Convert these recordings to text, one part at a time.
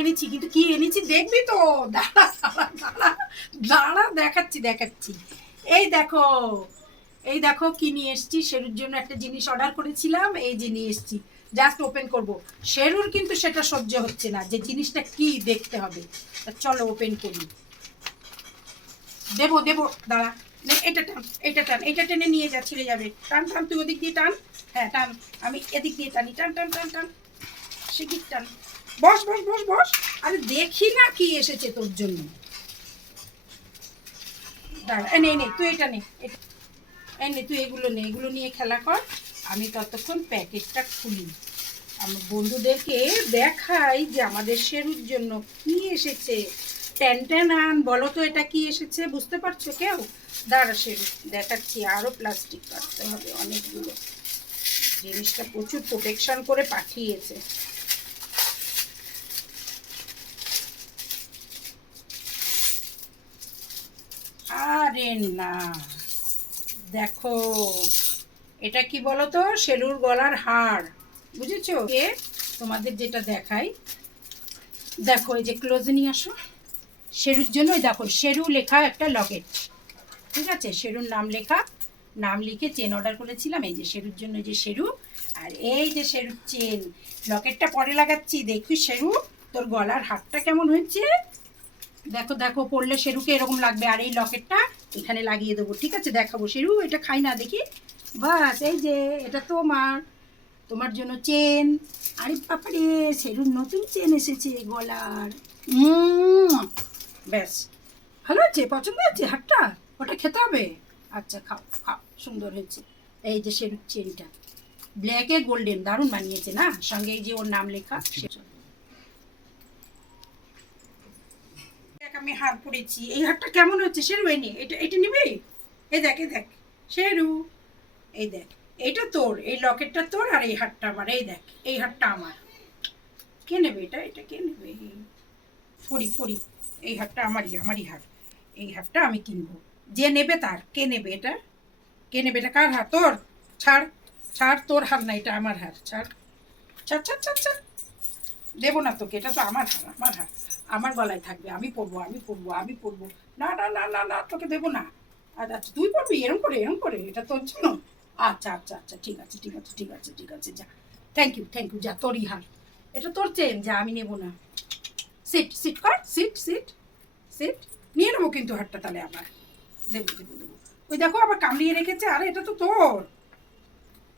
এনেছি, কিন্তু কি এনেছি দেখবি তো? দাঁড়া দাঁড়া দাঁড়া দাঁড়া, দেখাচ্ছি দেখাচ্ছি। এই দেখো, এই দেখো কি নিয়ে এসেছি। শেরুর জন্য একটা জিনিস অর্ডার করেছিলাম, এই যে নিয়ে এসেছি। জাস্ট ওপেন করব। শেরুর কিন্তু সেটা সহ্য হচ্ছে না, যে জিনিসটা কি দেখতে হবে। চলো ওপেন করি। দেবো দেবো, দাঁড়া। এটা টান, এটা টান, এটা টেনে নিয়ে যা, ছিঁড়ে যাবে। টান টান, তুই ওদিক দিয়ে টান। হ্যাঁ টান, আমি এদিক দিয়ে টানি। টান টান টান টান, সেদিক টান। বস বস বস বস। আরে দেখি না কি এসেছে তোর জন্য। দাঁড়া, নে নে তুই এটা নে, এই নে তুই এগুলো নে, এগুলো নিয়ে খেলা কর। আমি ততক্ষণ প্যাকেটটা খুলি, আমার বন্ধুদেরকে দেখাই যে আমাদের শেরুর জন্য কি এসেছে। ট্যান ট্যান আন, বলো তো এটা কি এসেছে, বুঝতে পারছো কেউ? দাঁড়া শেরু দেখাচ্ছি। আরও প্লাস্টিক কাটতে হবে অনেকগুলো। জিনিসটা প্রচুর প্রোটেকশন করে পাঠিয়েছে। আরে না, দেখো এটা কি বলো তো? শেরুর গলার হাড়, বুঝেছো? তোমাদের যেটা দেখাই, দেখো এই যে ক্লোজে নিয়ে আসো। শেরুর জন্য দেখো শেরু লেখা একটা লকেট, ঠিক আছে? শেরুর নাম লেখা, নাম লিখে চেন অর্ডার করেছিলাম। এই যে শেরুর জন্য যে শেরু, আর এই যে শেরুর চেন। লকেটটা পরে লাগাচ্ছি, দেখি শেরু তোর গলার হারটা কেমন হয়েছে। দেখো দেখো, পরলে শেরুকে এরকম লাগবে। আর এই লকেটটা এখানে লাগিয়ে দেবো, ঠিক আছে? দেখাবো। শেরু এটা খাই না, দেখি। বাস, এই যে এটা তোমার, তোমার জন্য চেন। আরে বাবারে, শেরুর নতুন চেন এসেছে গলার। ব্যাস, ভালো আছে, পছন্দ হচ্ছে হারটা? ওটা খেতে হবে? আচ্ছা খাও খাও, সুন্দর হয়েছে। এই যে শেরুর চেনটা, ব্ল্যাকে গোল্ডেন, দারুণ বানিয়েছে না? সঙ্গে এই যে ওর নাম লেখা। দেখ আমি হার পড়েছি, এই হারটা কেমন হচ্ছে শেরু? এই নে, এটা এটা নিবি? এই দেখ, এই দেখ শেরু, এই দেখ, এইটা তোর, এই লকেটটা তোর, আর এই হারটা আমার। এই দেখ, এই হারটা আমার। কে নেবে এটা? এটা কে নেবে? পড়ি পড়ি, এই হারটা আমারই, আমারই হার। এই হারটা আমি কিনবো, যে নেবে তার। কে নেবে এটা? কে নেবে এটা? কার হার? তোর? ছাড় ছাড়, তোর হার না, এটা আমার হার। ছাড় ছাড় ছাড় ছাড় ছাড়, দেবো না তোকে, এটা তো আমার হার, আমার হার। আমার গলায় থাকবে, আমি পরবো, আমি পরবো, আমি পরবো। না না না না না, তোকে দেবো না। আচ্ছা আচ্ছা, তুই পরবি এরম করে, এরম করে, এটা তোর জন্য? আচ্ছা আচ্ছা আচ্ছা, ঠিক আছে ঠিক আছে ঠিক আছে ঠিক আছে, যা। থ্যাংক ইউ থ্যাংক ইউ, যা, তোরই হার। এটা তোর চেন, যা, আমি নেবো না। সিট সিট কর, সিট সিট সিট। নিয়ে নেবো কিন্তু হারটা তাহলে আবার। দেবো দেবো দেবো। ওই দেখো আবার কামড়িয়ে রেখেছে। আরে এটা তো তোর,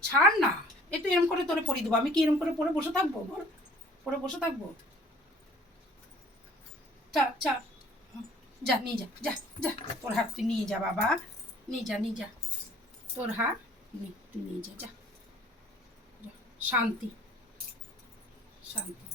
ছাড় না। এটা এরম করে তোরে পরিয়ে দেবো। আমি কি এরম করে পরে বসে থাকবো? বল, পরে বসে থাকবো? চা চা, যা নিয়ে যা, যা যা, তোর হাত তুই নিয়ে যা বাবা, নিয়ে যা নিয়ে যা, তোর হাত তুই নিয়ে যা, যা। শান্তি শান্তি।